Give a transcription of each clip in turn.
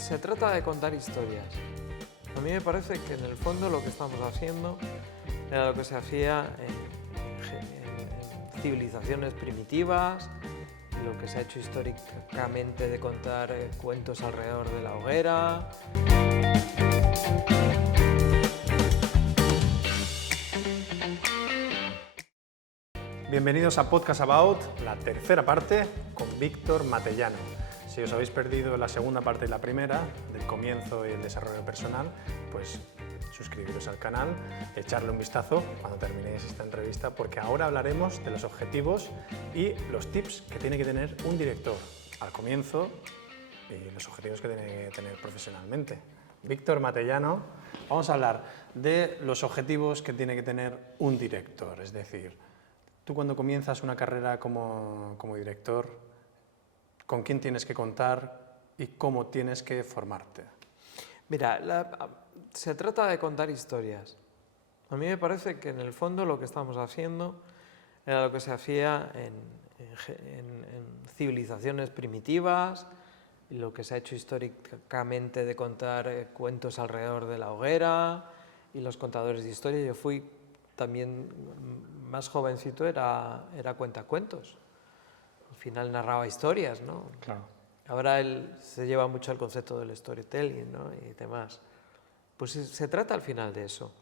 Se trata de contar historias. A mí me parece que en el fondo lo que estamos haciendo era lo que se hacía en civilizaciones primitivas, lo que se ha hecho históricamente de contar cuentos alrededor de la hoguera. Bienvenidos a Podcast About, la tercera parte con Víctor Matellano. Si os habéis perdido la segunda parte y la primera, del comienzo y el desarrollo personal, pues suscribiros al canal, echarle un vistazo cuando terminéis esta entrevista, porque ahora hablaremos de los objetivos y los tips que tiene que tener un director al comienzo y los objetivos que tiene que tener profesionalmente. Víctor Matellano, vamos a hablar de los objetivos que tiene que tener un director, es decir, tú cuando comienzas una carrera como director, ¿con quién tienes que contar y cómo tienes que formarte? Mira, se trata de contar historias. A mí me parece que en el fondo lo que estamos haciendo era lo que se hacía en civilizaciones primitivas, lo que se ha hecho históricamente de contar cuentos alrededor de la hoguera y los contadores de historia. Yo fui también más jovencito, era cuentacuentos. Al final narraba historias, ¿no? Claro. Ahora él se lleva mucho al concepto del storytelling, ¿no? Y demás. Pues se trata al final de eso.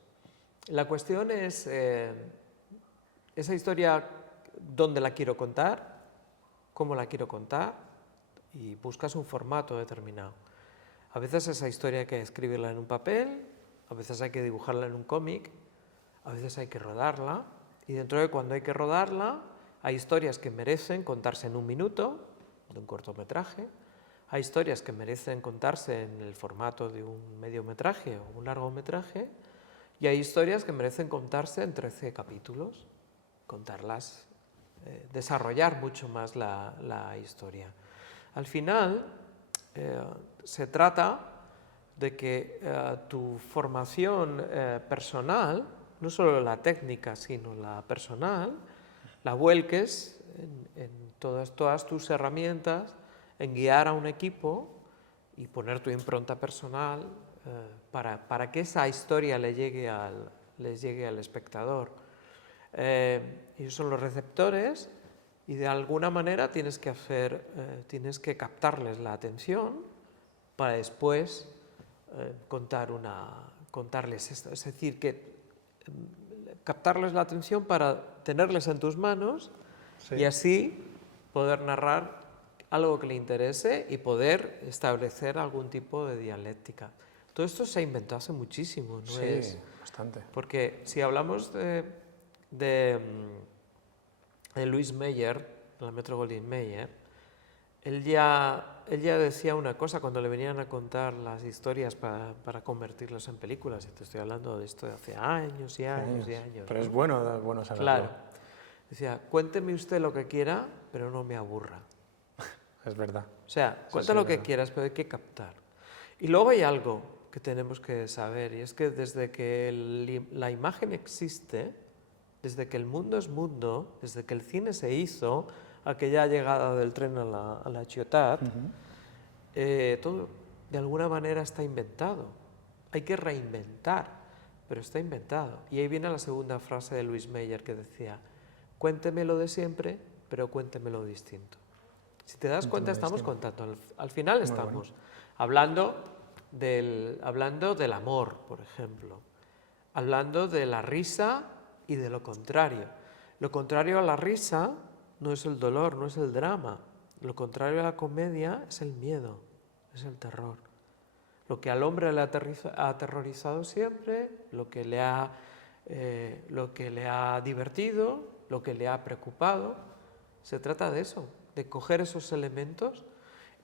La cuestión es esa historia, dónde la quiero contar, cómo la quiero contar, y buscas un formato determinado. A veces esa historia hay que escribirla en un papel, a veces hay que dibujarla en un cómic, a veces hay que rodarla, y dentro de cuando hay que rodarla, hay historias que merecen contarse en un minuto, de un cortometraje, hay historias que merecen contarse en el formato de un mediometraje o un largometraje, y hay historias que merecen contarse en 13 capítulos, contarlas, desarrollar mucho más la historia. Al final, se trata de que tu formación personal, no solo la técnica, sino la personal, la vuelques en todas tus herramientas, en guiar a un equipo y poner tu impronta personal para que esa historia les llegue al espectador. Ellos son los receptores y de alguna manera tienes que captarles la atención para después contarles esto. Es decir, que captarles la atención para tenerles en tus manos, sí, y así poder narrar algo que le interese y poder establecer algún tipo de dialéctica. Todo esto se ha inventado hace muchísimo, ¿no? Sí, bastante. Porque si hablamos de Louis Meyer, de la Metro-Goldwyn-Mayer, él ya decía una cosa cuando le venían a contar las historias para convertirlas en películas, y te estoy hablando de esto de hace años y años y años. Pero ¿no? es bueno saberlo. Claro. Decía, cuénteme usted lo que quiera, pero no me aburra. Es verdad. O sea, cuenta lo que quieras, pero hay que captar. Y luego hay algo que tenemos que saber, y es que desde que la imagen existe, desde que el mundo es mundo, desde que el cine se hizo, aquella llegada del tren a la Ciutat, todo de alguna manera está inventado. Hay que reinventar, pero está inventado. Y ahí viene la segunda frase de Louis Meyer que decía, cuénteme lo de siempre, pero cuénteme lo distinto. Si te das cuenta, estamos contando, al final estamos hablando del amor, por ejemplo, hablando de la risa y de lo contrario. Lo contrario a la risa no es el dolor, no es el drama. Lo contrario a la comedia es el miedo, es el terror. Lo que al hombre le ha aterrorizado siempre, lo que le ha divertido, lo que le ha preocupado, se trata de eso, de coger esos elementos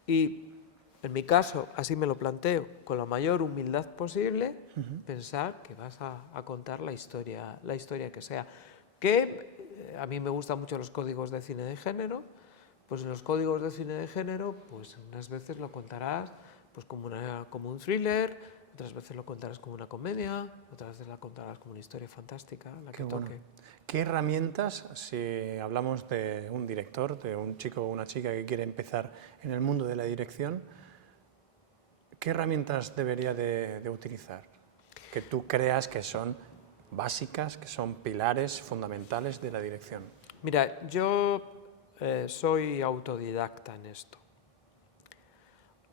y, en mi caso, así me lo planteo, con la mayor humildad posible, pensar que vas a contar la historia que sea. Que a mí me gustan mucho los códigos de cine de género, pues en los códigos de cine de género, pues unas veces lo contarás pues como un thriller, otras veces lo contarás como una comedia, otras veces la contarás como una historia fantástica, la que toque. Bueno. ¿Qué herramientas, si hablamos de un director, de un chico o una chica que quiere empezar en el mundo de la dirección, ¿qué herramientas debería de utilizar? Que tú creas que son básicas, que son pilares fundamentales de la dirección. Mira, yo soy autodidacta en esto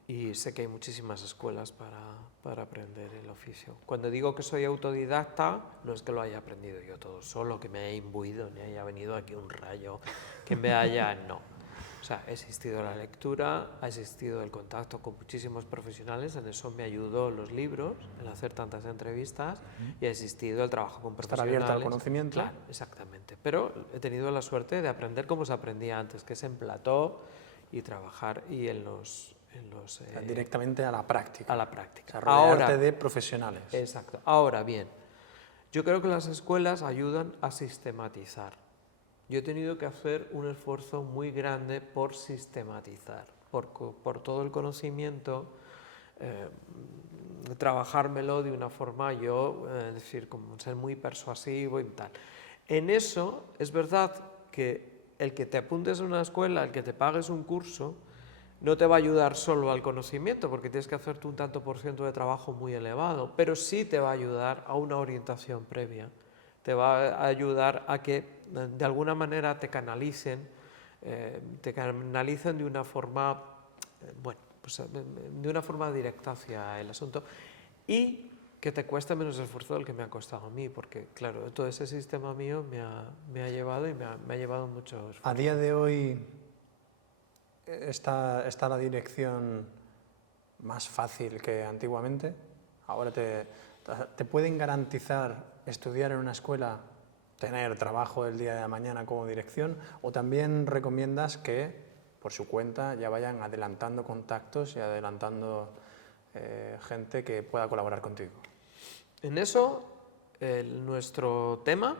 y sé que hay muchísimas escuelas para aprender el oficio. Cuando digo que soy autodidacta, no es que lo haya aprendido yo todo solo, que me haya imbuido, ni haya venido aquí un rayo, que me haya... no. O sea, ha existido la lectura, ha existido el contacto con muchísimos profesionales, en eso me ayudó los libros, el hacer tantas entrevistas, y ha existido el trabajo con profesionales. Estar abierto al conocimiento. Claro, exactamente. Pero he tenido la suerte de aprender como se aprendía antes, que es en plató y trabajar y en los directamente a la práctica. A la práctica. O sea, rodearte de profesionales. Exacto. Ahora bien, yo creo que las escuelas ayudan a sistematizar. Yo he tenido que hacer un esfuerzo muy grande por sistematizar, por todo el conocimiento, trabajármelo de una forma es decir, como ser muy persuasivo y tal. En eso es verdad que el que te apuntes a una escuela, el que te pagues un curso, no te va a ayudar solo al conocimiento, porque tienes que hacerte un tanto por ciento de trabajo muy elevado, pero sí te va a ayudar a una orientación previa. Te va a ayudar a que de alguna manera te canalicen de una forma, de una forma directa hacia el asunto y que te cueste menos esfuerzo del que me ha costado a mí, porque claro, todo ese sistema mío me ha llevado y me ha llevado mucho esfuerzo. A día de hoy está la dirección más fácil que antiguamente. Ahora te pueden garantizar estudiar en una escuela, tener trabajo el día de mañana como dirección, o también recomiendas que por su cuenta ya vayan adelantando contactos y adelantando gente que pueda colaborar contigo. En eso, nuestro tema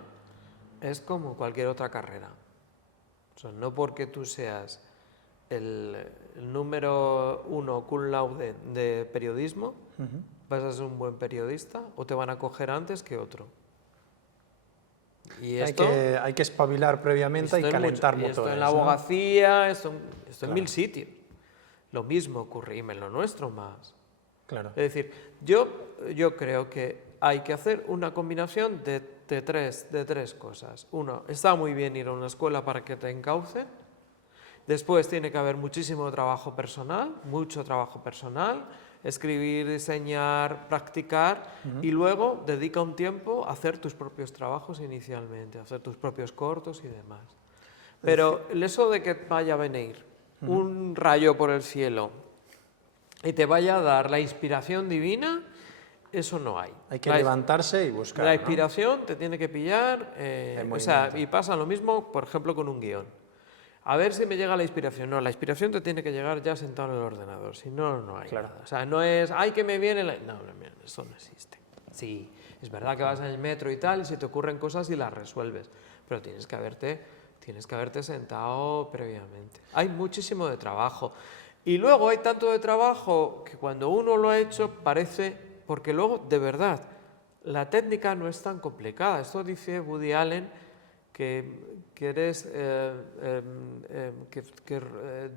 es como cualquier otra carrera. O sea, no porque tú seas el número 1 cum laude de periodismo, vas a ser un buen periodista o te van a coger antes que otro. Y esto, hay que espabilar previamente y calentar motores. Esto en la abogacía, esto claro. En 1000 sitios. Lo mismo ocurre y en lo nuestro más. Claro. Es decir, yo creo que hay que hacer una combinación de tres cosas. Uno, está muy bien ir a una escuela para que te encaucen. Después tiene que haber muchísimo trabajo personal, mucho trabajo personal, escribir, diseñar, practicar y luego dedica un tiempo a hacer tus propios trabajos inicialmente, a hacer tus propios cortos y demás. Pero eso de que vaya a venir un rayo por el cielo y te vaya a dar la inspiración divina, eso no hay. Hay que levantarse y buscar. La inspiración te tiene que pillar, y pasa lo mismo, por ejemplo, con un guión. A ver si me llega la inspiración. No, la inspiración te tiene que llegar ya sentado en el ordenador, si no, no hay nada. O sea, no es, ¡ay, que me viene! No, mira, eso no existe. Sí, es verdad que vas en el metro y tal, y se te ocurren cosas y las resuelves, pero tienes que haberte sentado previamente. Hay muchísimo de trabajo. Y luego hay tanto de trabajo que cuando uno lo ha hecho parece... Porque luego, de verdad, la técnica no es tan complicada. Esto dice Woody Allen,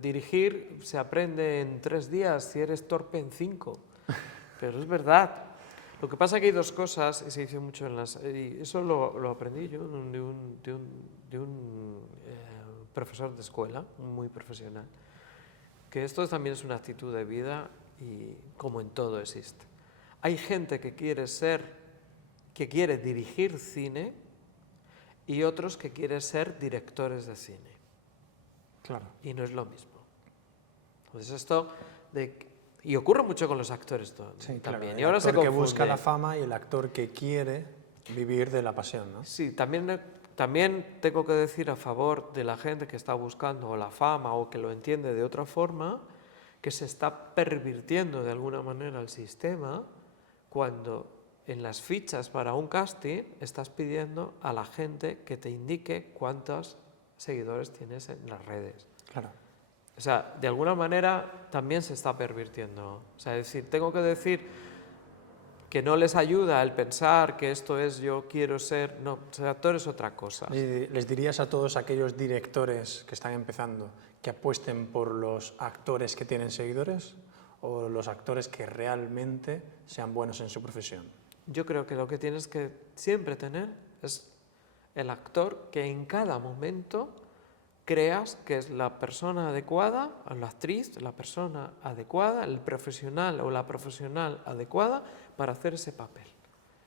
dirigir se aprende en 3 días si eres torpe en 5. Pero es verdad. Lo que pasa es que hay dos cosas, y se dice mucho y eso lo aprendí yo de un profesor de escuela, muy profesional, que esto también es una actitud de vida y como en todo existe. Hay gente que quiere dirigir cine y otros que quieren ser directores de cine. Claro. Y no es lo mismo. Entonces y ocurre mucho con los actores sí, también. Claro, y ahora el actor se que busca la fama y el actor que quiere vivir de la pasión, ¿no? Sí, también tengo que decir a favor de la gente que está buscando la fama o que lo entiende de otra forma, que se está pervirtiendo de alguna manera el sistema cuando en las fichas para un casting estás pidiendo a la gente que te indique cuántos seguidores tienes en las redes. Claro. O sea, de alguna manera también se está pervirtiendo. O sea, es decir, tengo que decir que no les ayuda el pensar que esto es yo quiero ser... No, ser actor es otra cosa. ¿Les dirías a todos aquellos directores que están empezando que apuesten por los actores que tienen seguidores? o los actores que realmente sean buenos en su profesión? Yo creo que lo que tienes que siempre tener es el actor que en cada momento creas que es la persona adecuada, o la actriz, la persona adecuada, el profesional o la profesional adecuada para hacer ese papel.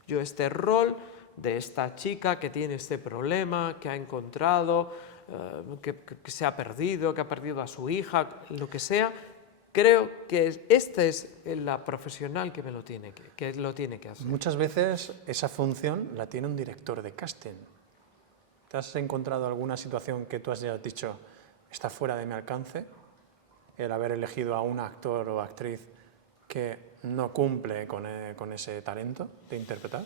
Yo este rol de esta chica que tiene este problema, que ha encontrado, que se ha perdido, que ha perdido a su hija, lo que sea, creo que esta es la profesional que lo tiene que hacer. Muchas veces esa función la tiene un director de casting. ¿Te has encontrado alguna situación que tú hayas dicho está fuera de mi alcance? El haber elegido a un actor o actriz que no cumple con ese talento de interpretar.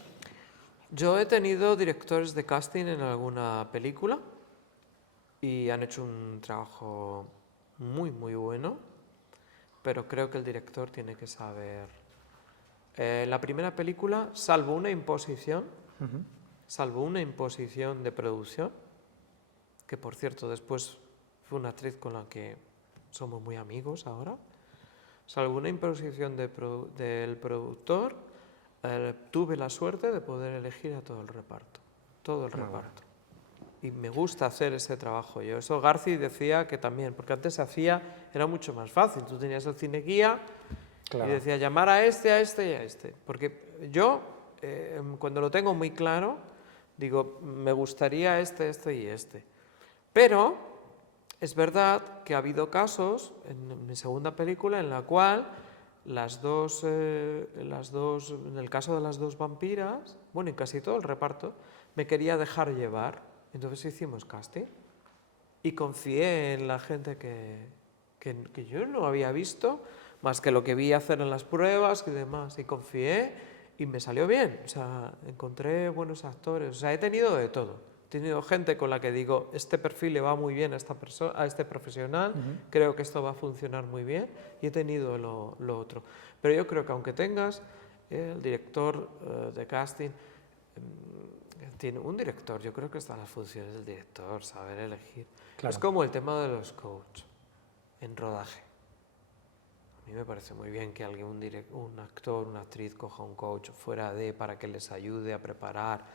Yo he tenido directores de casting en alguna película y han hecho un trabajo muy, muy bueno, pero creo que el director tiene que saber. La primera película, salvo una imposición de producción, que por cierto después fue una actriz con la que somos muy amigos ahora, salvo una imposición del productor, tuve la suerte de poder elegir a todo el reparto. Y me gusta hacer ese trabajo yo. Eso Garci decía que también, porque antes era mucho más fácil. Tú tenías el cineguía y decía llamar a este y a este. Porque yo, cuando lo tengo muy claro, digo, me gustaría este y este. Pero es verdad que ha habido casos, en mi segunda película, en la cual en el caso de las dos vampiras, bueno, en casi todo el reparto, me quería dejar llevar. Entonces hicimos casting y confié en la gente que yo no había visto, más que lo que vi hacer en las pruebas y demás, y confié y me salió bien. O sea, encontré buenos actores, o sea, he tenido de todo. He tenido gente con la que digo, este perfil le va muy bien a este profesional, creo que esto va a funcionar muy bien, y he tenido lo otro. Pero yo creo que aunque tengas el director de casting, tiene un director, yo creo que están las funciones del director, saber elegir. Claro. Es como el tema de los coaches en rodaje. A mí me parece muy bien que un actor, una actriz coja un coach fuera para que les ayude a preparar,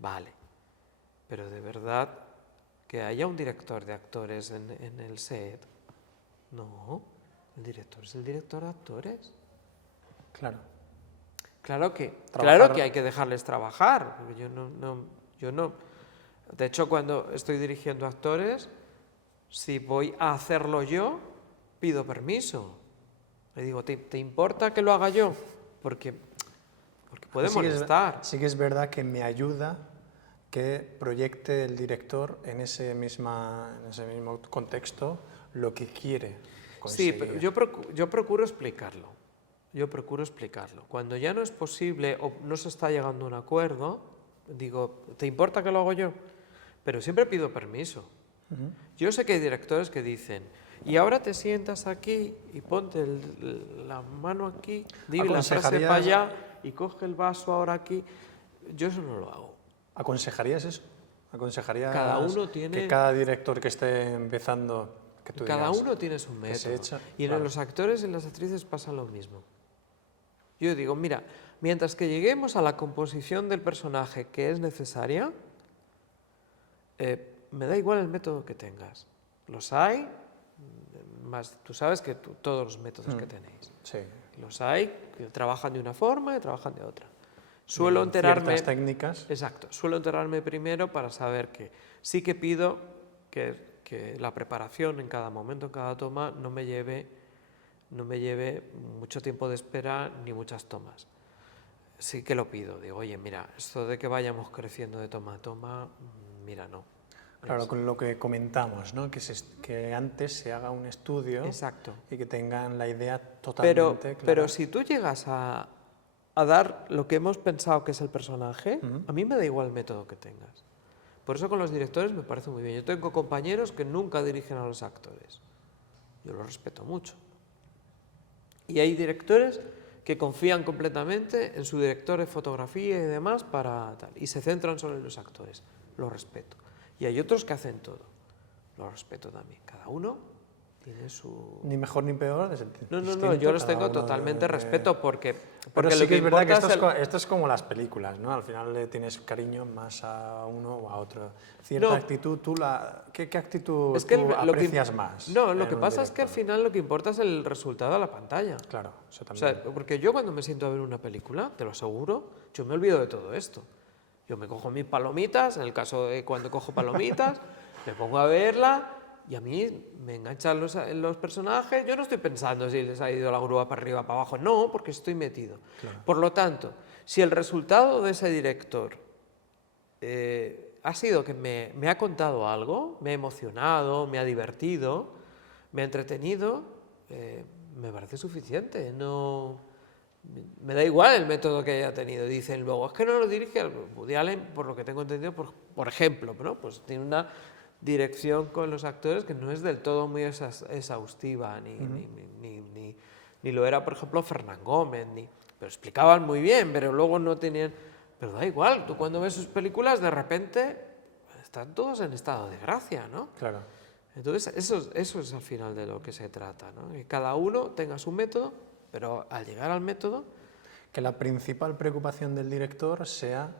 vale. Pero de verdad, que haya un director de actores en el set, no, el director es el director de actores. Claro. Claro que hay que dejarles trabajar. Yo no. De hecho, cuando estoy dirigiendo actores, si voy a hacerlo yo, pido permiso. Le digo, ¿te importa que lo haga yo? Porque puede molestar. Sí que es verdad que me ayuda que proyecte el director en ese mismo contexto lo que quiere conseguir. Sí, pero yo procuro explicarlo. Cuando ya no es posible o no se está llegando a un acuerdo, digo, ¿te importa que lo hago yo? Pero siempre pido permiso. Yo sé que hay directores que dicen, y ahora te sientas aquí y ponte la mano aquí, dime la frase para allá y coge el vaso ahora aquí. Yo eso no lo hago. ¿Aconsejarías eso? ¿Aconsejarías que cada director que esté empezando, que tú cada digas, uno tiene su método? Y claro. En los actores y en las actrices pasa lo mismo. Yo digo, mira, mientras que lleguemos a la composición del personaje que es necesaria, me da igual el método que tengas. Los hay, más tú sabes que todos los métodos que tenéis. Sí. Los hay que trabajan de una forma y trabajan de otra. Suelo enterarme. Ciertas técnicas. Exacto. Suelo enterarme primero para saber que sí que pido que la preparación en cada momento, en cada toma, no me lleve mucho tiempo de espera ni muchas tomas. Sí que lo pido. Digo, oye, mira, esto de que vayamos creciendo de toma a toma, mira, no. Claro, con lo que comentamos, ¿no? Que antes se haga un estudio. Exacto. Y que tengan la idea totalmente clara. Pero si tú llegas a dar lo que hemos pensado que es el personaje, a mí me da igual el método que tengas. Por eso con los directores me parece muy bien. Yo tengo compañeros que nunca dirigen a los actores. Yo los respeto mucho. Y hay directores que confían completamente en su director de fotografía y demás para tal, y se centran solo en los actores. Lo respeto. Y hay otros que hacen todo. Lo respeto también. Cada uno tiene su... Ni mejor ni peor. Es No, distinto, yo los cada tengo uno totalmente respeto porque Pero lo sí que es verdad que importa esto es como las películas, ¿no? Al final le tienes cariño más a uno o a otro. Cierta No. actitud, ¿qué actitud Es que tú lo que aprecias más? No, lo en que un pasa es que al director? final lo que importa es el resultado a la pantalla. Claro, eso O también. sea, porque yo cuando me siento a ver una película, te lo aseguro, yo me olvido de todo esto. Yo me cojo mis palomitas, en el caso de cuando cojo palomitas, me pongo a verla y a mí me enganchan los personajes. Yo no estoy pensando si les ha ido la grúa para arriba, para abajo, no, porque estoy metido. Claro. Por lo tanto, si el resultado de ese director ha sido que me ha contado algo, me ha emocionado, me ha divertido, me ha entretenido, me parece suficiente. No, me da igual el método que haya tenido. Dicen luego, es que no lo dirige Woody Allen, por lo que tengo entendido, por ejemplo, ¿no? Pues tiene una dirección con los actores que no es del todo muy exhaustiva, ni lo era, por ejemplo, Fernán Gómez, pero explicaban muy bien, pero luego no tenían... Pero da igual, tú cuando ves sus películas, de repente están todos en estado de gracia, ¿no? Claro. Entonces, eso es al final de lo que se trata, ¿no? Que cada uno tenga su método, pero al llegar al método... Que la principal preocupación del director sea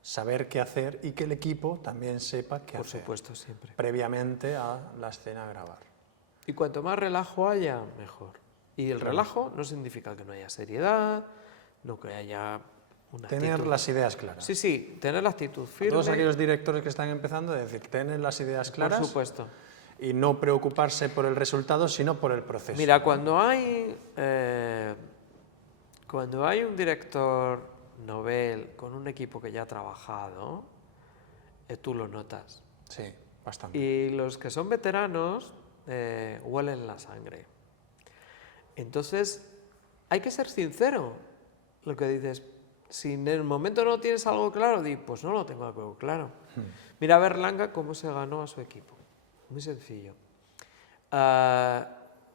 saber qué hacer y que el equipo también sepa qué Por hacer. supuesto, siempre. Previamente a la escena a grabar. Y cuanto más relajo haya, mejor. Y el relajo no significa que no haya seriedad, no que haya una Tener actitud. las ideas claras. Sí, tener la actitud A firme. todos aquellos directores que están empezando, es decir, tener las ideas claras. Por supuesto. Y no preocuparse por el resultado, sino por el proceso. Mira, cuando hay un director novel con un equipo que ya ha trabajado, tú lo notas. Sí, bastante. Y los que son veteranos huelen la sangre. Entonces, hay que ser sincero. Lo que dices, si en el momento no tienes algo claro, di, pues no lo tengo algo claro. Mira a Berlanga cómo se ganó a su equipo. Muy sencillo.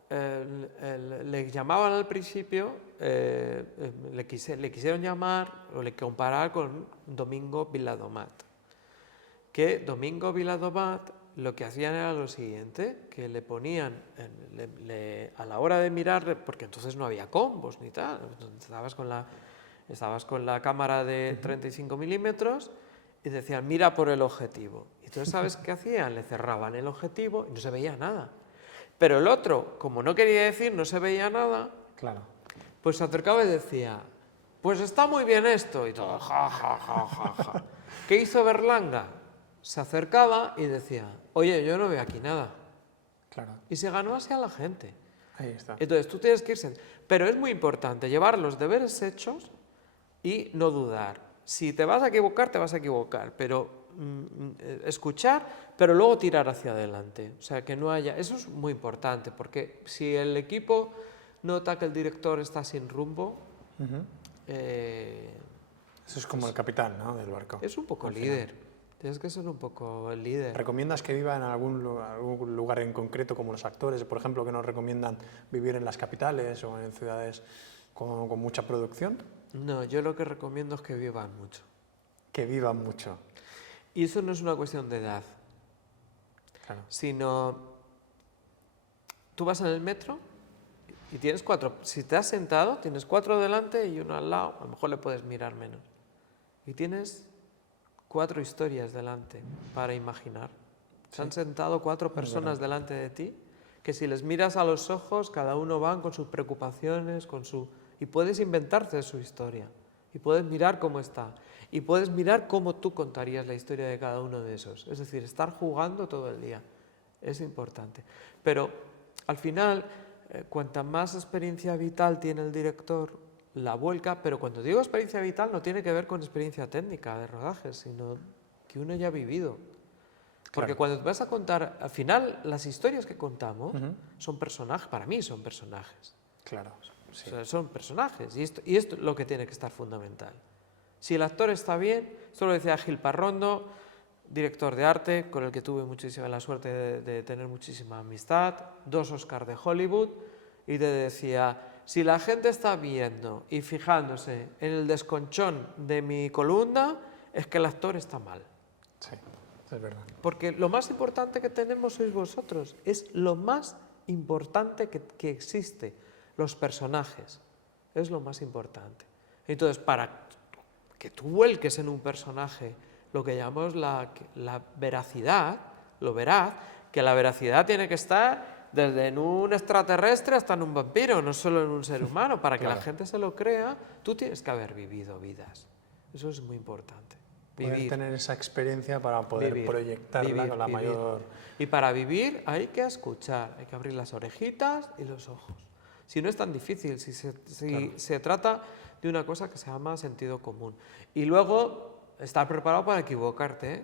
Le llamaban al principio, le quisieron llamar o le comparar con Domingo Viladomat. Que Domingo Viladomat lo que hacían era lo siguiente, que le ponían, a la hora de mirar, porque entonces no había combos ni tal, estabas con la cámara de 35 milímetros y decían, mira por el objetivo. Y entonces, ¿sabes qué hacían? Le cerraban el objetivo y no se veía nada. Pero el otro, como no quería decir no se veía nada, Claro. pues se acercaba y decía, pues está muy bien esto, y todo, ja, ja, ja, ja, ja. ¿Qué hizo Berlanga? Se acercaba y decía, oye, yo no veo aquí nada. Claro. Y se ganó así a la gente. Ahí está. Entonces tú tienes que irse. Pero es muy importante llevar los deberes hechos y no dudar. Si te vas a equivocar, te vas a equivocar, pero escuchar, pero luego tirar hacia adelante. O sea, que no haya... Eso es muy importante, porque si el equipo nota que el director está sin rumbo, Eso es como el capitán, ¿no?, del barco. es un poco líder. Tienes que ser un poco el líder. ¿Recomiendas que viva en algún lugar en concreto, como los actores, por ejemplo, que nos recomiendan vivir en las capitales o en ciudades con mucha producción? No, yo lo que recomiendo es que vivan mucho. Que vivan mucho. Y eso no es una cuestión de edad, Claro. sino tú vas en el metro y tienes 4, si te has sentado, tienes 4 delante y uno al lado, a lo mejor le puedes mirar menos. Y tienes 4 historias delante para imaginar. Se han sentado 4 personas delante de ti, que si les miras a los ojos, cada uno van con sus preocupaciones, y puedes inventarte su historia, y puedes mirar cómo está, y puedes mirar cómo tú contarías la historia de cada uno de esos. Es decir, estar jugando todo el día. Es importante. Pero al final, cuanta más experiencia vital tiene el director, la vuelca, pero cuando digo experiencia vital no tiene que ver con experiencia técnica de rodaje, sino que uno ya ha vivido. Porque cuando te vas a contar, al final las historias que contamos son personajes, para mí son personajes. Claro. Sí. O sea, son personajes y esto es lo que tiene que estar fundamental. Si el actor está bien, esto lo decía Gil Parrondo, director de arte, con el que tuve la suerte de tener muchísima amistad, 2 Oscars de Hollywood, y te decía, si la gente está viendo y fijándose en el desconchón de mi columna, es que el actor está mal. Sí, es verdad. Porque lo más importante que tenemos sois vosotros, es lo más importante que existe, los personajes. Es lo más importante. Entonces, para que tú vuelques en un personaje lo que llamamos la veracidad, lo veraz, que la veracidad tiene que estar desde en un extraterrestre hasta en un vampiro, no solo en un ser humano. Para que la gente se lo crea, tú tienes que haber vivido vidas. Eso es muy importante. Poder tener esa experiencia para poder proyectarla con la mayor... Y para vivir hay que escuchar, hay que abrir las orejitas y los ojos. Si no es tan difícil, si se trata de una cosa que se llama sentido común. Y luego, estar preparado para equivocarte, ¿eh?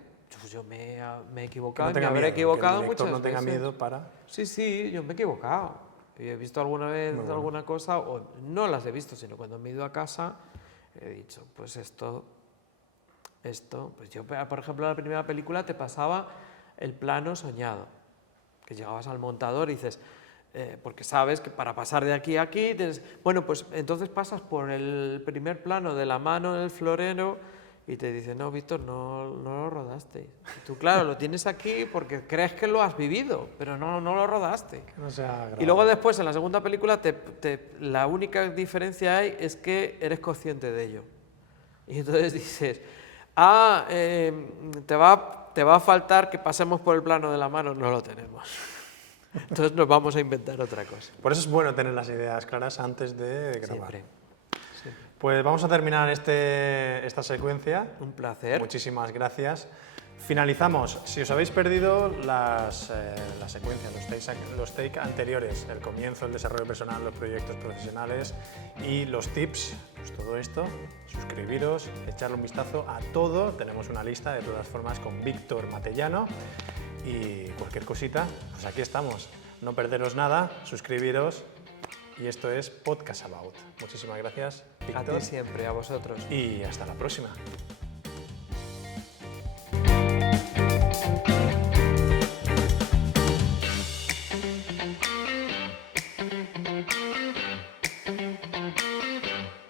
Yo me he equivocado, me habré equivocado muchas veces. No tenga miedo para... Sí, yo me he equivocado. Y he visto alguna vez alguna cosa, o no las he visto, sino cuando me he ido a casa, he dicho, pues esto, pues yo, por ejemplo, en la primera película te pasaba el plano soñado, que llegabas al montador y dices, porque sabes que para pasar de aquí a aquí, bueno, pues entonces pasas por el primer plano de la mano en el florero y te dicen, no, Víctor, no lo rodaste. Y tú, claro, lo tienes aquí porque crees que lo has vivido, pero no lo rodaste. No sea y luego después, en la segunda película, la única diferencia hay es que eres consciente de ello. Y entonces dices, te va a faltar que pasemos por el plano de la mano, no lo tenemos. Entonces nos vamos a inventar otra cosa. Por eso es bueno tener las ideas claras antes de grabar. Siempre. Pues vamos a terminar esta secuencia. Un placer. Muchísimas gracias. Finalizamos. Si os habéis perdido las secuencias, los take anteriores, el comienzo, el desarrollo personal, los proyectos profesionales y los tips, pues todo esto, suscribiros, echarle un vistazo a todo. Tenemos una lista de todas formas con Víctor Matellano y cualquier cosita, pues aquí estamos. No perderos nada, suscribiros. Y esto es Podcast About. Muchísimas gracias, Víctor. A ti siempre, a vosotros. Y hasta la próxima.